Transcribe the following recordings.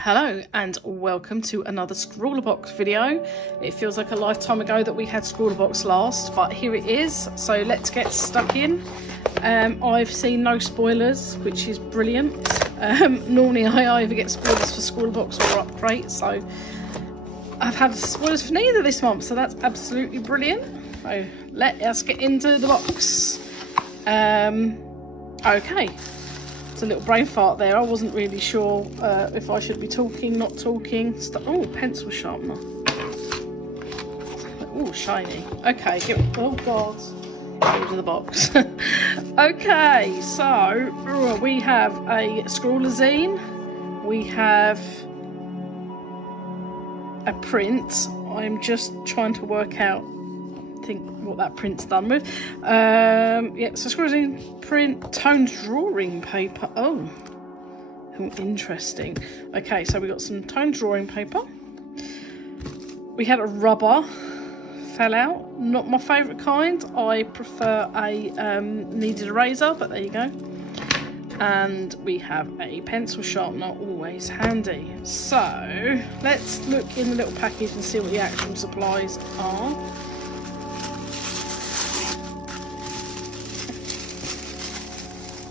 Hello and welcome to another Scrawlrbox video. It feels like a lifetime ago that we had Scrawlrbox last, but here it is, so let's get stuck in. I've seen no spoilers, which is brilliant. Normally I either get spoilers for Scrawlrbox or Upcrate, so I've had spoilers for neither this month, so that's absolutely brilliant. So let us get into the box. Okay. It's a little brain fart there. I wasn't really sure if I should be talking, not talking. Oh, pencil sharpener. Oh, shiny. Okay, oh god. Get rid of the box. Okay, so we have a Scrawlazine. We have a print. I'm just trying to work out what that print's done with. Yeah, so Scrawlazine print, toned drawing paper. Oh, interesting. Okay, so we got some toned drawing paper. We had a rubber, fell out. Not my favourite kind. I prefer a kneaded eraser, but there you go. And we have a pencil sharpener, always handy. So let's look in the little package and see what the actual supplies are.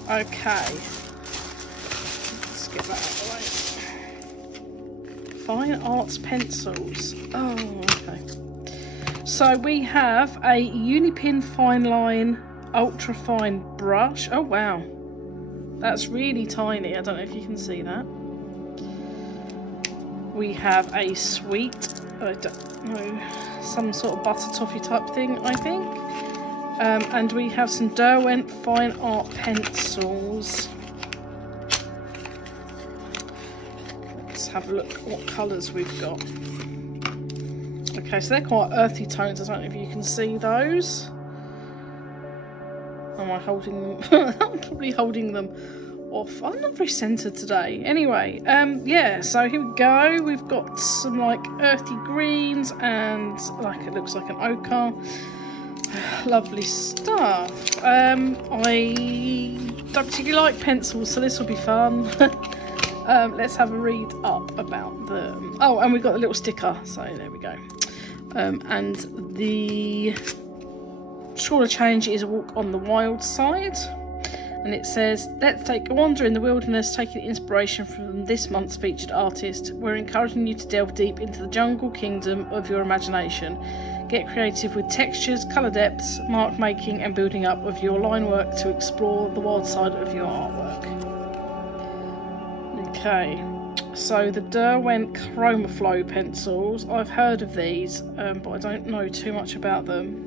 Okay, let's get that out of the way. Fine Arts pencils. Oh, okay. So we have a Unipin Fine Line Ultra Fine brush. Oh wow, that's really tiny. I don't know if you can see that. We have a sweet, I don't know, some sort of butter toffee type thing, I think. And we have some Derwent Fine Art pencils. Let's have a look at what colours we've got. Okay, so they're quite earthy tones. I don't know if you can see those. Am I holding them? I'm probably holding them off. I'm not very centred today. Anyway, yeah, so here we go. We've got some like earthy greens and like it looks like an ochre. Lovely stuff. I don't particularly like pencils, so this will be fun. Let's have a read up about them. Oh, and we've got a little sticker, so there we go. And the Scrawler challenge is a walk on the wild side. And it says, let's take a wander in the wilderness, taking inspiration from this month's featured artist. We're encouraging you to delve deep into the jungle kingdom of your imagination. Get creative with textures, colour depths, mark making and building up of your line work to explore the wild side of your artwork. Okay, so the Derwent Chromaflow pencils. I've heard of these, but I don't know too much about them.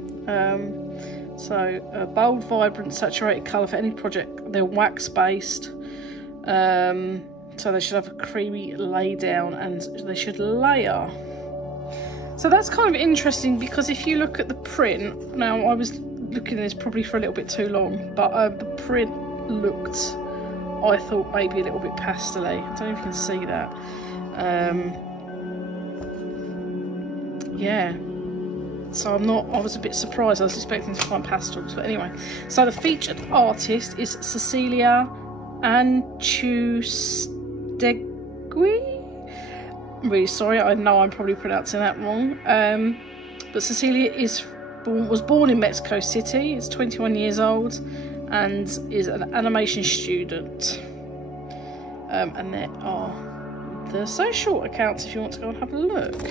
So a bold, vibrant, saturated colour for any project. They're wax based, so they should have a creamy lay down and they should layer. So that's kind of interesting because if you look at the print, now I was looking at this probably for a little bit too long, but the print looked, I thought maybe a little bit pastel-y. I don't know if you can see that. Yeah. So I was a bit surprised. I was expecting to find pastels, but anyway. So the featured artist is Cecilia Anchustegui. I'm really sorry, I know I'm probably pronouncing that wrong. But Cecilia was born in Mexico City, is 21 years old, and is an animation student. And there are the social accounts if you want to go and have a look.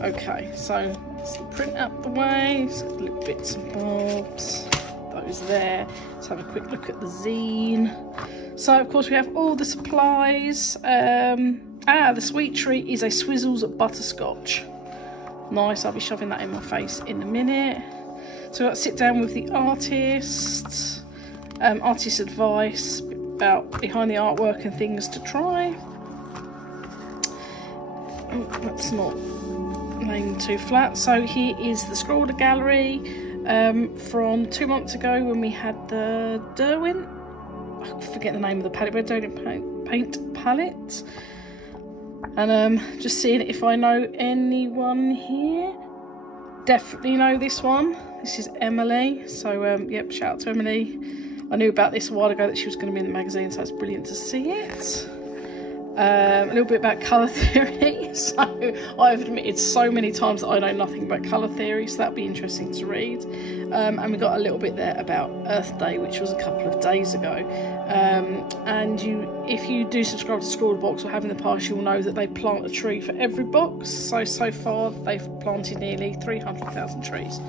Okay, so let's print out the way, some little bits and bobs, those there. Let's have a quick look at the zine. So of course we have all the supplies. The sweet treat is a Swizzles Butterscotch. Nice, I'll be shoving that in my face in a minute. So let's sit down with the artist. Artist advice about behind the artwork and things to try. Oh, that's not laying too flat. So here is the Scrawler Gallery from 2 months ago when we had the Derwent. I forget the name of the palette, but Derwent paint palette. And just seeing if I know anyone here. Definitely know this one. This is Emily. So yep, shout out to Emily. I knew about this a while ago that she was going to be in the magazine, so it's brilliant to see it. A little bit about colour theory. So I've admitted so many times that I know nothing about colour theory, so that'll be interesting to read. And we got a little bit there about Earth Day, which was a couple of days ago. And if you do subscribe to Scrawled Box or have in the past, you'll know that they plant a tree for every box. So far they've planted nearly 300,000 trees,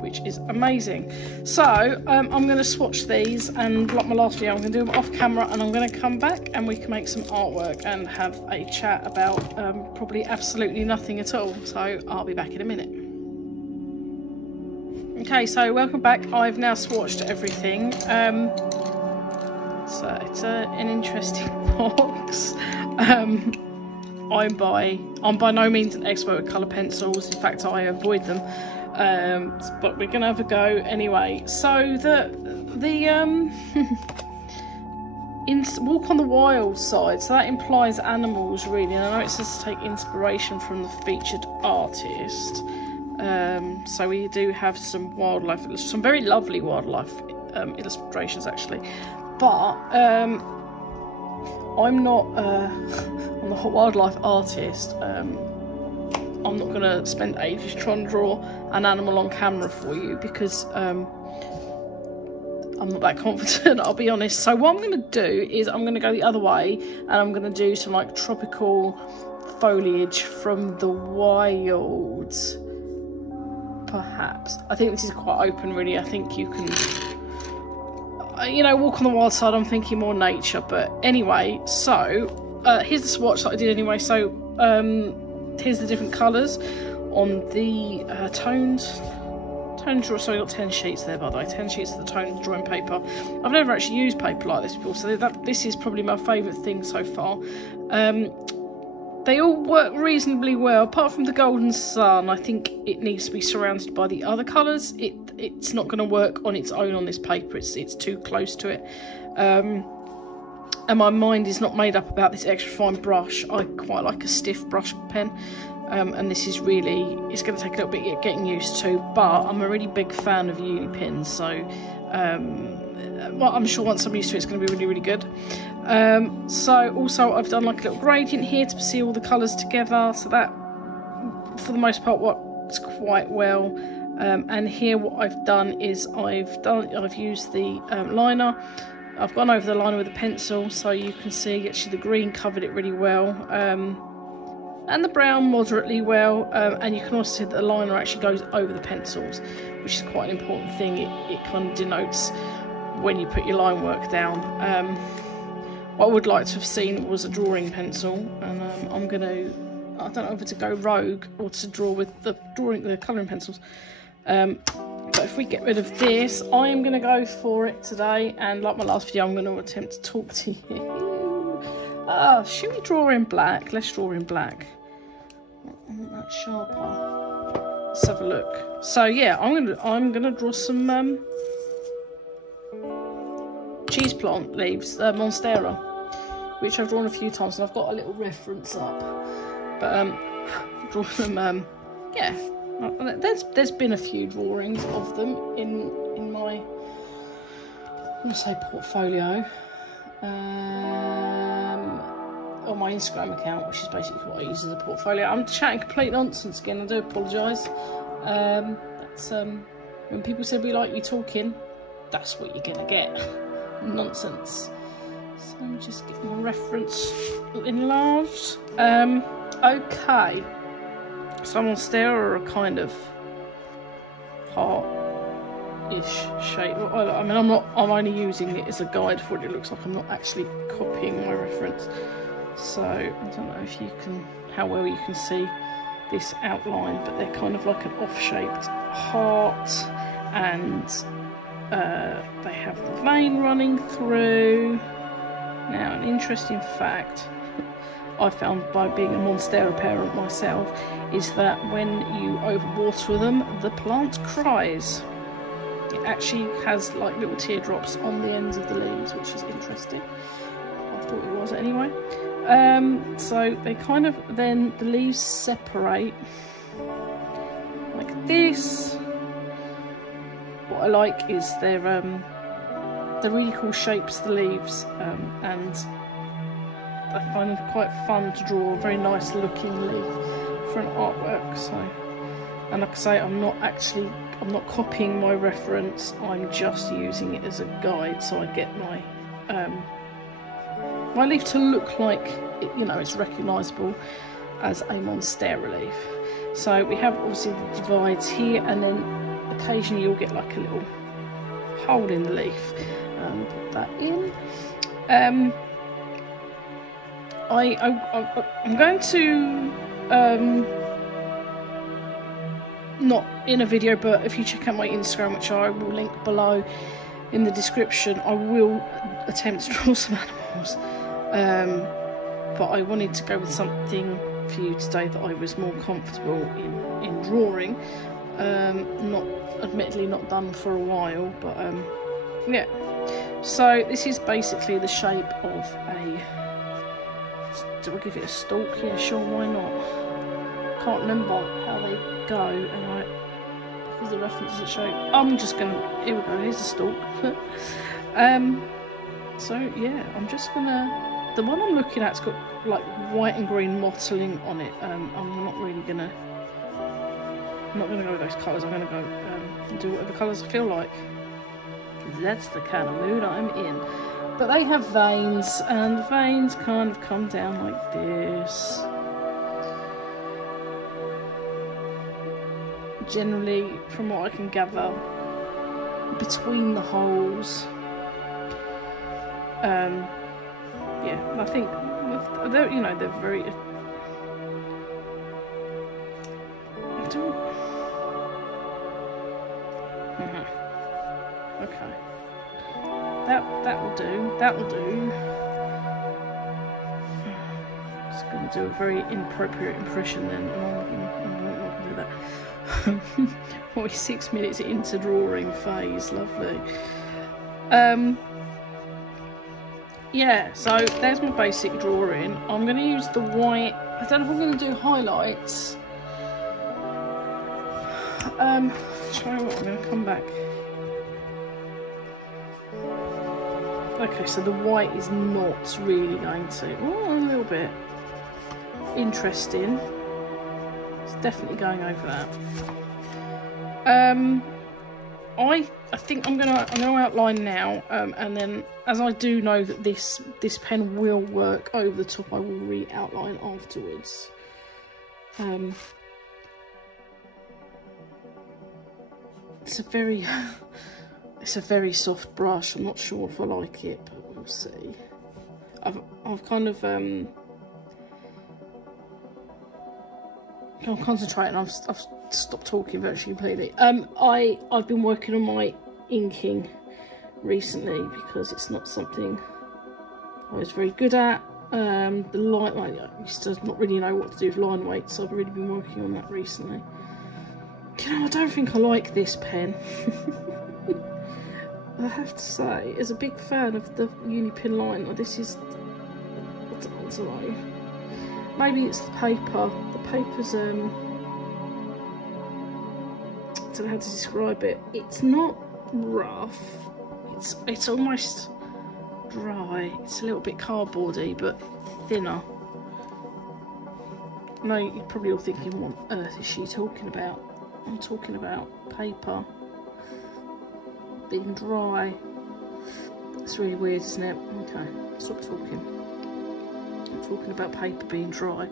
which is amazing. So I'm going to swatch these, and like my last video, I'm going to do them off camera, and I'm going to come back and we can make some artwork and have a chat about probably absolutely nothing at all. So I'll be back in a minute. Okay, so welcome back. I've now swatched everything. So it's an interesting box. I'm by no means an expert with colour pencils. In fact, I avoid them. But we're gonna have a go anyway. So the Walk on the Wild side, so that implies animals really, and I know it says to take inspiration from the featured artist. So we do have some wildlife, some very lovely wildlife illustrations actually, but I'm not I'm a wildlife artist. I'm not going to spend ages trying to draw an animal on camera for you, because I'm not that confident, I'll be honest. So what I'm going to do is I'm going to go the other way, and I'm going to do some like tropical foliage from the wild, perhaps. I think this is quite open really. I think you can, you know, Walk on the Wild side, I'm thinking more nature. But anyway, so here's the swatch that I did anyway. So here's the different colours on the toned draw. So I got 10 sheets there, by the way, 10 sheets of the toned drawing paper. I've never actually used paper like this before, so this is probably my favourite thing so far. They all work reasonably well, apart from the Golden Sun. I think it needs to be surrounded by the other colours. It's not going to work on its own on this paper. It's too close to it. And my mind is not made up about this extra fine brush. I quite like a stiff brush pen, and this is really, it's going to take a little bit getting used to, but I'm a really big fan of uni pins, so well, I'm sure once I'm used to it, it's going to be really, really good. So also I've done like a little gradient here to see all the colours together, so that for the most part works quite well. And here what I've done is I've used the liner. I've gone over the liner with a pencil, so you can see actually the green covered it really well, and the brown moderately well, and you can also see that the liner actually goes over the pencils, which is quite an important thing. It kind of denotes when you put your line work down. What I would like to have seen was a drawing pencil, and I'm going to, I don't know whether to go rogue or to draw with the colouring pencils. But if we get rid of this, I am going to go for it today, and like my last video, I'm going to attempt to talk to you. Should we draw in black? Let's draw in black. I want that sharper. Let's have a look. So yeah, I'm gonna draw some cheese plant leaves, Monstera, which I've drawn a few times, and I've got a little reference up. But draw them. Yeah. There's been a few drawings of them in my, I'm gonna say portfolio, on my Instagram account, which is basically what I use as a portfolio. I'm chatting complete nonsense again, I do apologise. When people say we like you talking, that's what you're gonna get, nonsense. So let me just get my reference enlarged. Okay. So Monstera are a kind of heart-ish shape. I mean, I'm only using it as a guide for what it looks like. I'm not actually copying my reference. So I don't know if you can, how well you can see this outline, but they're kind of like an off-shaped heart, and they have the vein running through. Now, an interesting fact I found by being a Monstera parent myself is that when you overwater them, the plant cries. It actually has like little teardrops on the ends of the leaves, which is interesting. I thought it was anyway. So they kind of, then the leaves separate like this. What I like is they're really cool shapes, the leaves, and I find them quite fun to draw. A very nice looking leaf for an artwork. So, and like I say, I'm not copying my reference. I'm just using it as a guide, so I get my my leaf to look like it, you know, it's recognisable as a Monstera leaf. So we have obviously the divides here, and then occasionally you'll get like a little hole in the leaf. Put that in. I'm going to not in a video, but if you check out my Instagram, which I will link below in the description, I will attempt to draw some animals. But I wanted to go with something for you today that I was more comfortable in drawing. Admittedly not done for a while, but yeah. So this is basically the shape of a, do I give it a stalk? Yeah, sure, why not? Can't remember how they go, and because the reference doesn't show. I'm just gonna, here we go, here's a stalk. So yeah, I'm just gonna, the one I'm looking at's got like white and green mottling on it. I'm not gonna go with those colours. I'm gonna go do whatever colours I feel like. That's the kind of mood I'm in. But they have veins, and the veins kind of come down like this. Generally, from what I can gather, between the holes. Yeah, I think they're, you know, they're very. Okay, that will do. That will do. Just gonna do a very inappropriate impression then. I'm not gonna do that. 46 minutes into drawing phase, lovely. Yeah, so there's my basic drawing. I'm going to use the white. I don't know if I'm going to do highlights. Try what, I'm going to come back. Okay, so the white is not really going to. Oh, a little bit interesting. It's definitely going over that. I think I'm gonna outline now, and then as I do know that this pen will work over the top, I will re-outline afterwards. It's a very soft brush. I'm not sure if I like it, but we'll see. I've kind of I'm concentrating. I've stopped talking virtually completely. I've been working on my inking recently because it's not something I was very good at. The line, like, I used to not really know what to do with line weight, so I've really been working on that recently. You know, I don't think I like this pen. I have to say, as a big fan of the Unipin line, this is, I don't know. Maybe it's the paper. The paper's I don't know how to describe it. It's not rough. It's almost dry. It's a little bit cardboardy, but thinner. I know you're probably all thinking, what on earth is she talking about? I'm talking about paper being dry. It's really weird, isn't it? Okay, stop talking. I'm talking about paper being dry.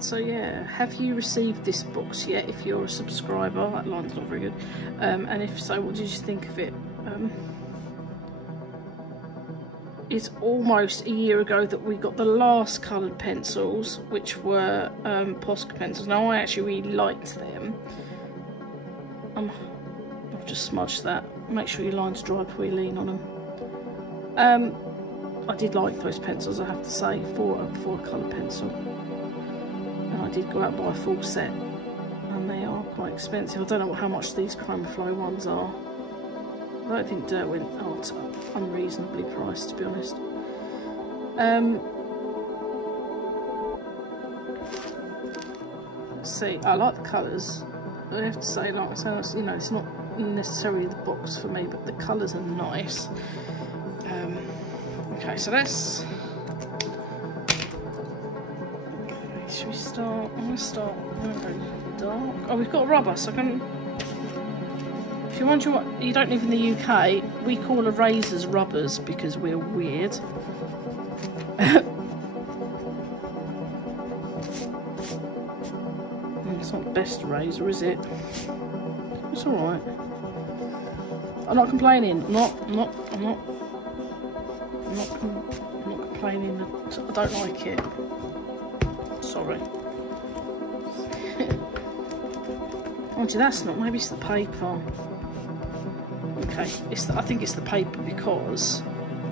So yeah, have you received this box yet? If you're a subscriber, that line's not very good. And if so, what did you think of it? It's almost a year ago that we got the last coloured pencils, which were Posca pencils. Now, I actually really liked them. I've just smudged that. Make sure your lines dry before you lean on them. I did like those pencils, I have to say, for a coloured pencil. And I did go out and buy a full set, and they are quite expensive. I don't know how much these Chroma Flow ones are. I don't think Derwent are unreasonably priced, to be honest. Let's see, I like the colours. I have to say, like I said, you know, it's not necessarily the box for me, but the colours are nice. I Okay, so let's... Should we start? I'm going to start dark. Oh, we've got rubber, so I can... If you're wondering what you don't live in the UK, we call erasers rubbers because we're weird. It's not the best eraser, is it? It's alright. I'm not complaining. I'm not complaining. I don't like it. Sorry. Oh, gee, that's not. Maybe it's the paper. Okay, I think it's the paper because...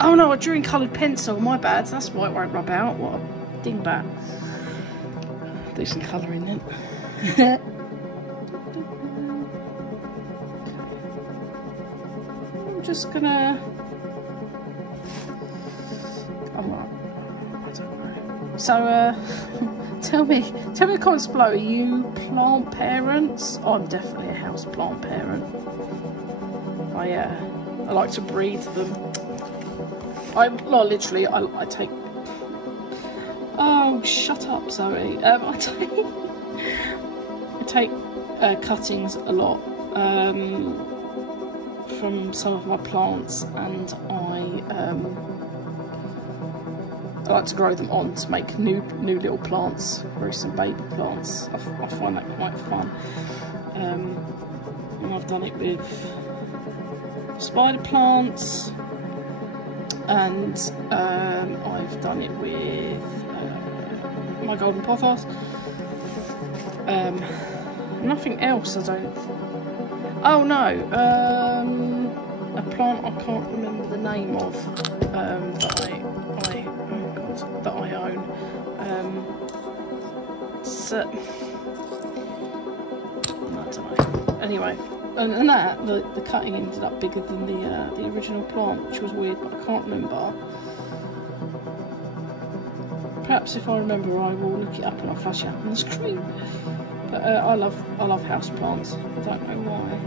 Oh no, I drew in coloured pencil. My bad. That's why it won't rub out. What a dingbat. Do some colouring then. I'm just gonna... I don't know. So, tell me in the comments below, are you plant parents? Oh, I'm definitely a house plant parent. I like to breed them. I take... Oh, shut up, Zoe. I take cuttings a lot from some of my plants, and I like to grow them on to make new little plants, grow some baby plants. I find that quite fun. And I've done it with spider plants, and I've done it with my golden pothos. Nothing else, I don't... Oh no, a plant I can't remember the name of that I own. So, I don't know. Anyway, and that the cutting ended up bigger than the original plant, which was weird, but I can't remember. Perhaps if I remember, I will look it up and I'll flash it up on the screen. But I love house plants. I don't know why.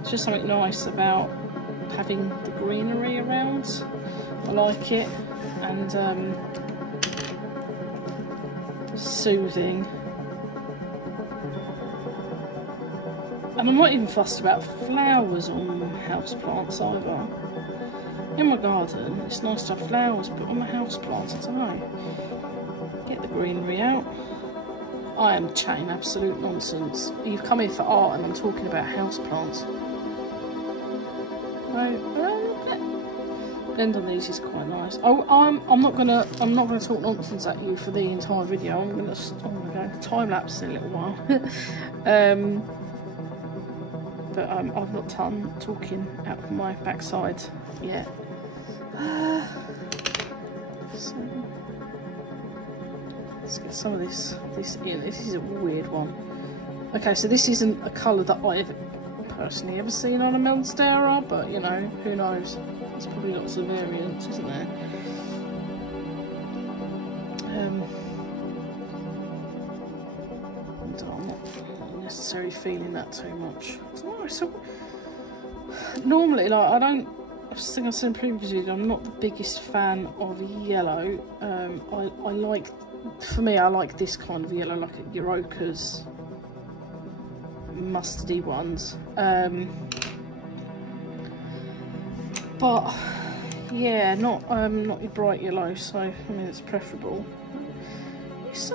It's just something nice about having the greenery around. I like it, and soothing. And I'm not even fussed about flowers on house plants either. In my garden, it's nice to have flowers, but on my house plants, I don't know. Get the greenery out. I am chatting absolute nonsense. You've come in for art, and I'm talking about house plants. Blend on these is quite nice. Oh, I'm not gonna talk nonsense at you for the entire video. I'm gonna go into time lapse in a little while. But I've not done talking out of my backside yet. So let's get some of this in. This is a weird one. Okay, so this isn't a colour that I've personally ever seen on a Monstera, but you know, who knows? There's probably lots of variants, isn't there? I'm not necessarily feeling that too much. So normally, like, I think I've said in previous videos, I'm not the biggest fan of yellow. I like, for me, I like this kind of yellow, like at Euroka's mustardy ones. But yeah, not your bright yellow. So I mean, it's preferable. It's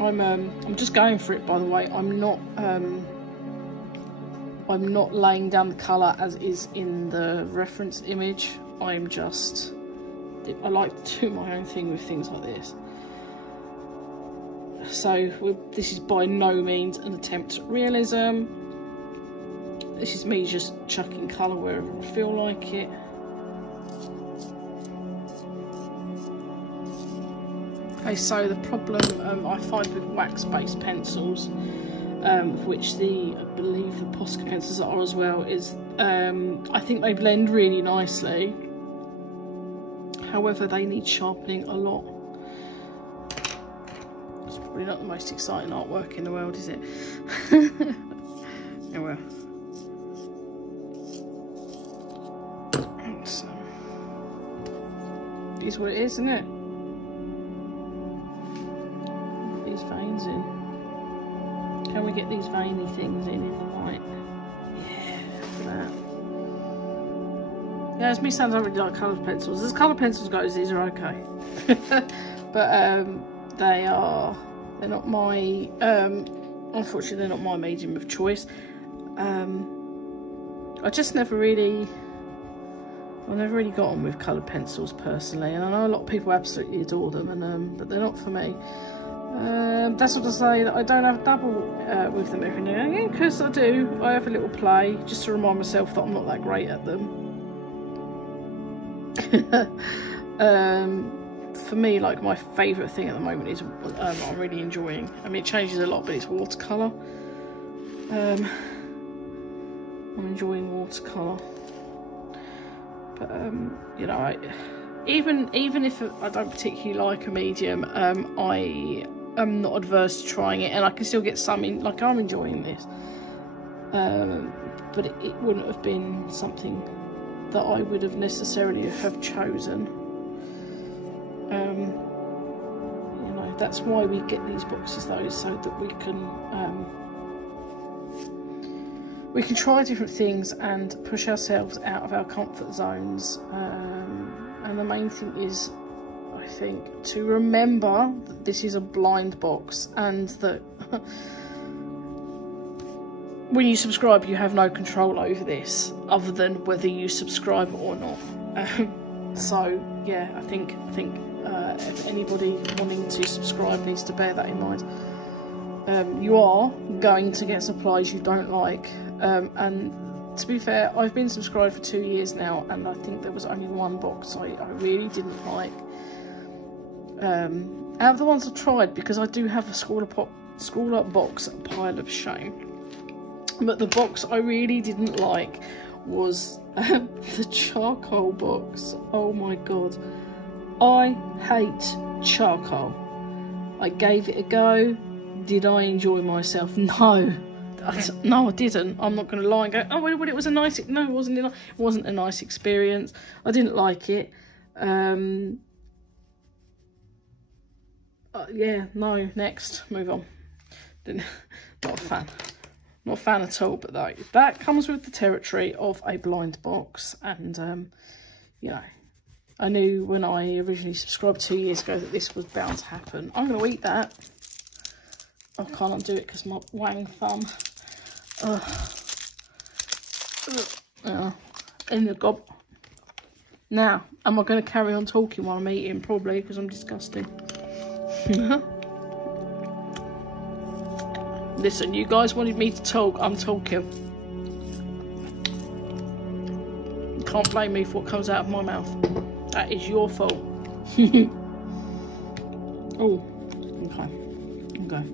I'm just going for it. By the way, I'm not laying down the colour as is in the reference image. I like to do my own thing with things like this. So this is by no means an attempt at realism. This is me just chucking colour wherever I feel like it. Okay, so the problem I find with wax-based pencils, which I believe the Posca pencils are as well, is I think they blend really nicely. However, they need sharpening a lot. It's probably not the most exciting artwork in the world, is it? Oh well. is what it is, isn't it? These veins in. Can we get these veiny things in the light? Yeah, look at that. Yeah, it's me saying I don't really like coloured pencils. As coloured pencils goes, these are okay. But they're not my unfortunately they're not my medium of choice. I just never really got on with coloured pencils personally, and I know a lot of people absolutely adore them, and but they're not for me. That's not to say that I don't have a dabble with them every now and again, because I do. I have a little play just to remind myself that I'm not that great at them. For me, like, my favourite thing at the moment is I'm really enjoying. I mean, it changes a lot, but it's watercolour. I'm enjoying watercolour. But you know, even if I don't particularly like a medium, I am not adverse to trying it, and I can still get some in. Like, I'm enjoying this, but it wouldn't have been something that I would have necessarily have chosen. You know, that's why we get these boxes though, so that we can try different things and push ourselves out of our comfort zones. And the main thing is, I think, to remember that this is a blind box, and that when you subscribe, you have no control over this, other than whether you subscribe or not. So yeah, I think if anybody wanting to subscribe needs to bear that in mind. You are going to get supplies you don't like, and to be fair, I've been subscribed for 2 years now, and I think there was only one box I really didn't like. Out of the ones I've tried, because I do have a Scrawler box pile of shame, but the box I really didn't like was the charcoal box. Oh my god, I hate charcoal. I gave it a go. Did I enjoy myself? No. No, I didn't. I'm not going to lie and go, oh, well, it was a nice... No, it wasn't a nice experience. I didn't like it. Yeah, no, next. Move on. Not a fan. Not a fan at all, but that comes with the territory of a blind box. And, you know, I knew when I originally subscribed 2 years ago that this was bound to happen. I'm going to eat that. I can't undo it because my wang thumb. In the gob. Now, am I going to carry on talking while I'm eating? Probably, because I'm disgusting. Listen, you guys wanted me to talk, I'm talking. You can't blame me for what comes out of my mouth. That is your fault. Oh, okay. Okay.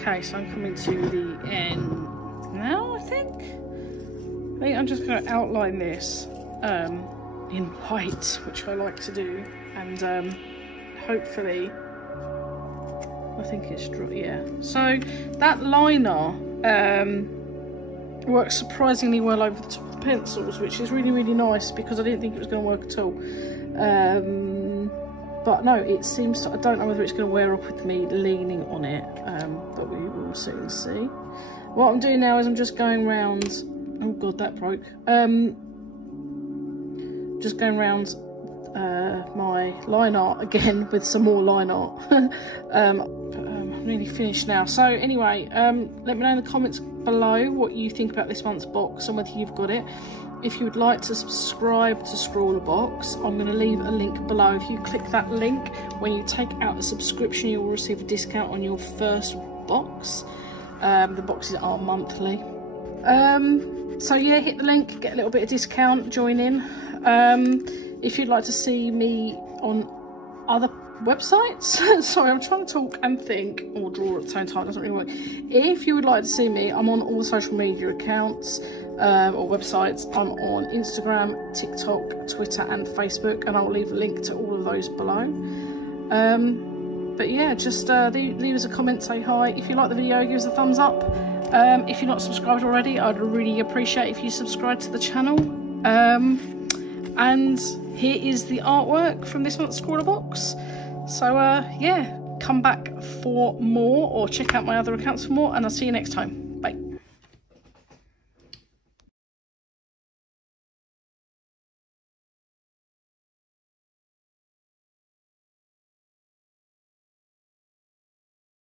Okay, so I'm coming to the end now, I think I'm just going to outline this in white, which I like to do, and hopefully, I think it's yeah. So that liner works surprisingly well over the top of the pencils, which is really, really nice because I didn't think it was going to work at all. But no, it seems to, I don't know whether it's going to wear off with me leaning on it, but we will soon see. What I'm doing now is I'm just going round, oh god, that broke. Just going round my line art again with some more line art. I'm nearly finished now. So anyway, let me know in the comments below what you think about this month's box and whether you've got it. If you would like to subscribe to Scrawlrbox, I'm going to leave a link below. If you click that link, when you take out a subscription, you will receive a discount on your first box. The boxes are monthly. So yeah, hit the link, get a little bit of discount, join in. If you'd like to see me on other websites, sorry, I'm trying to talk and think or draw at the same time, it doesn't really work. If you would like to see me, I'm on all the social media accounts or websites. I'm on Instagram, TikTok, Twitter and Facebook, and I'll leave a link to all of those below. But yeah, just leave us a comment, say hi. If you like the video, give us a thumbs up. If you're not subscribed already, I'd really appreciate if you subscribe to the channel. And here is the artwork from this month's Scrawlrbox. So yeah, come back for more or check out my other accounts for more, and I'll see you next time.